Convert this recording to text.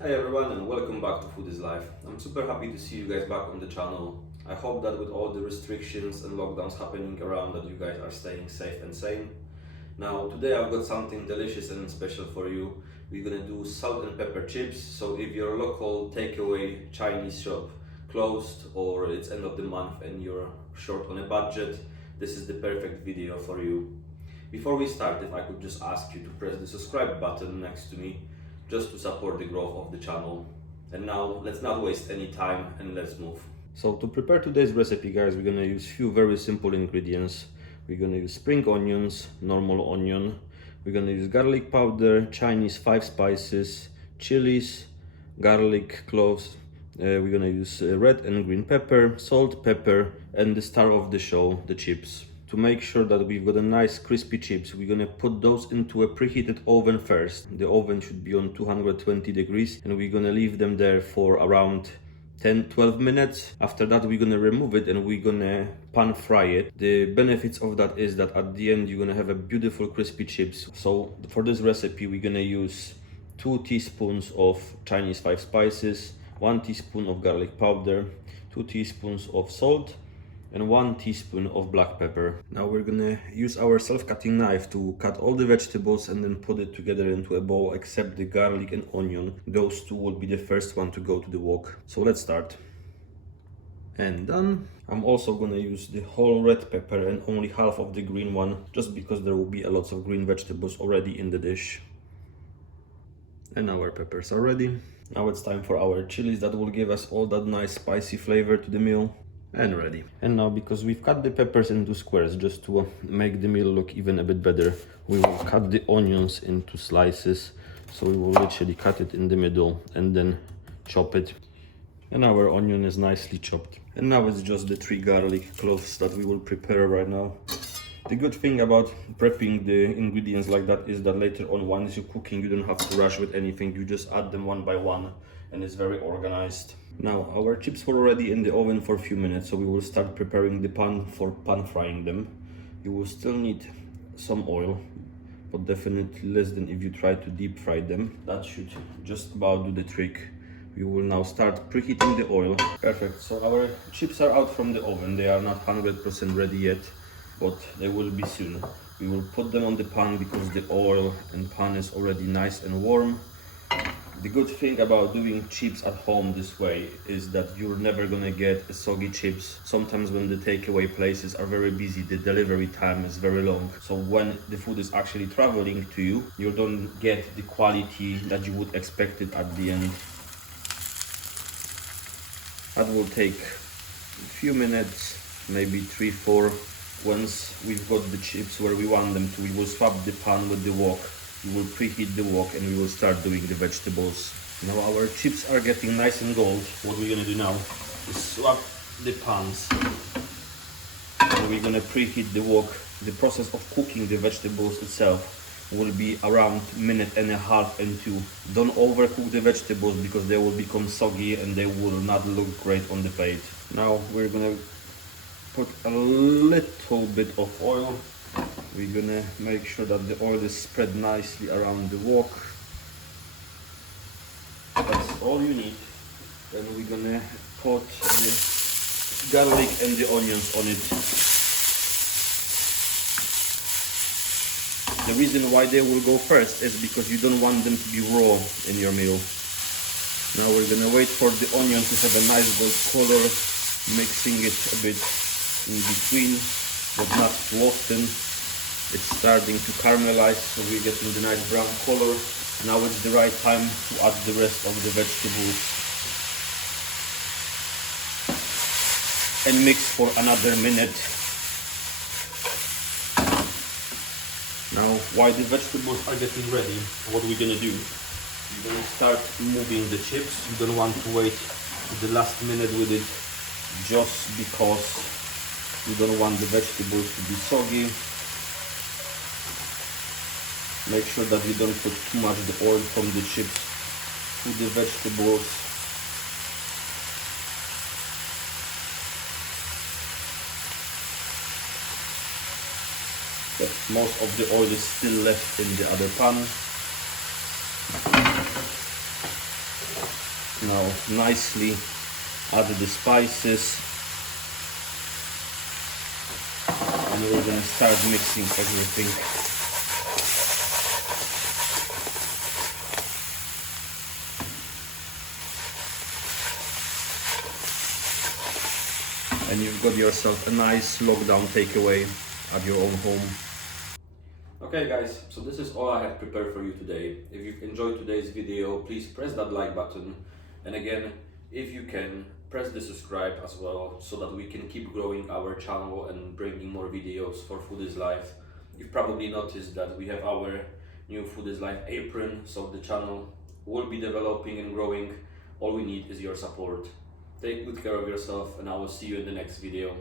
Hi everyone and welcome back to Food is Life. I'm super happy to see you guys back on the channel. I hope that with all the restrictions and lockdowns happening around that you guys are staying safe and sane. Now today I've got something delicious and special for you. We're gonna do salt and pepper chips. So if your local takeaway Chinese shop closed or it's end of the month and you're short on a budget, this is the perfect video for you. Before we start, if I could just ask you to press the subscribe button next to me just to support the growth of the channel. And now let's not waste any time and let's move. So to prepare today's recipe, guys, we're gonna use few very simple ingredients. We're gonna use spring onions, normal onion. We're gonna use garlic powder, Chinese 5 spices, chilies, garlic cloves. We're gonna use red and green pepper, salt, pepper, and the star of the show, the chips. To make sure that we've got a nice crispy chips, we're gonna put those into a preheated oven first. The oven should be on 220 degrees and we're gonna leave them there for around 10-12 minutes. After that we're gonna remove it and we're gonna pan fry it. The benefits of that is that at the end you're gonna have a beautiful crispy chips. So for this recipe we're gonna use 2 teaspoons of Chinese 5 spices, 1 teaspoon of garlic powder, 2 teaspoons of salt, and 1 teaspoon of black pepper. Now we're gonna use our self-cutting knife to cut all the vegetables and then put it together into a bowl except the garlic and onion. Those two will be the first one to go to the wok. So let's start. And done. I'm also gonna use the whole red pepper and only half of the green one, just because there will be a lot of green vegetables already in the dish. And our peppers are ready. Now it's time for our chilies that will give us all that nice spicy flavor to the meal. And ready. And now, because we've cut the peppers into squares just to make the meal look even a bit better, we will cut the onions into slices. So we will literally cut it in the middle and then chop it. And our onion is nicely chopped. And now it's just the 3 garlic cloves that we will prepare right now. The good thing about prepping the ingredients like that is that later on, once you're cooking, you don't have to rush with anything. You just add them one by one and it's very organized. Now our chips were already in the oven for a few minutes, so we will start preparing the pan for pan frying them. You will still need some oil, but definitely less than if you try to deep fry them. That should just about do the trick. We will now start preheating the oil. Perfect, so our chips are out from the oven. They are not 100% ready yet, but they will be soon. We will put them on the pan because the oil and pan is already nice and warm. The good thing about doing chips at home this way is that you're never gonna get soggy chips. Sometimes when the takeaway places are very busy, the delivery time is very long. So when the food is actually traveling to you, you don't get the quality that you would expect it at the end. That will take a few minutes, maybe 3-4. Once we've got the chips where we want them to, we will swap the pan with the wok. We will preheat the wok and we will start doing the vegetables. Now our chips are getting nice and gold. What we're gonna do now is swap the pans and we're gonna preheat the wok. The process of cooking the vegetables itself will be around 1.5 minutes and 2. Don't overcook the vegetables because they will become soggy and they will not look great on the plate. Now we're gonna put a little bit of oil. We're gonna make sure that the oil is spread nicely around the wok. That's all you need. Then we're gonna put the garlic and the onions on it. The reason why they will go first is because you don't want them to be raw in your meal. Now we're gonna wait for the onion to have a nice gold color, mixing it a bit in between, but not too often. It's starting to caramelize, so we're getting the nice brown color. Now it's the right time to add the rest of the vegetables and mix for another minute. Now, while the vegetables are getting ready, what we're gonna do? We're gonna start moving the chips. You don't want to wait to the last minute with it, just because you don't want the vegetables to be soggy. Make sure that you don't put too much the oil from the chips to the vegetables. But most of the oil is still left in the other pan. Now nicely add the spices, and we're gonna start mixing everything. And you've got yourself a nice lockdown takeaway at your own home. Okay guys, so this is all I had prepared for you today. If you've enjoyed today's video, please press that like button. And again, if you can, press the subscribe as well, so that we can keep growing our channel and bringing more videos for Food is Life. You've probably noticed that we have our new Food is Life apron, so the channel will be developing and growing. All we need is your support. Take good care of yourself, and I will see you in the next video.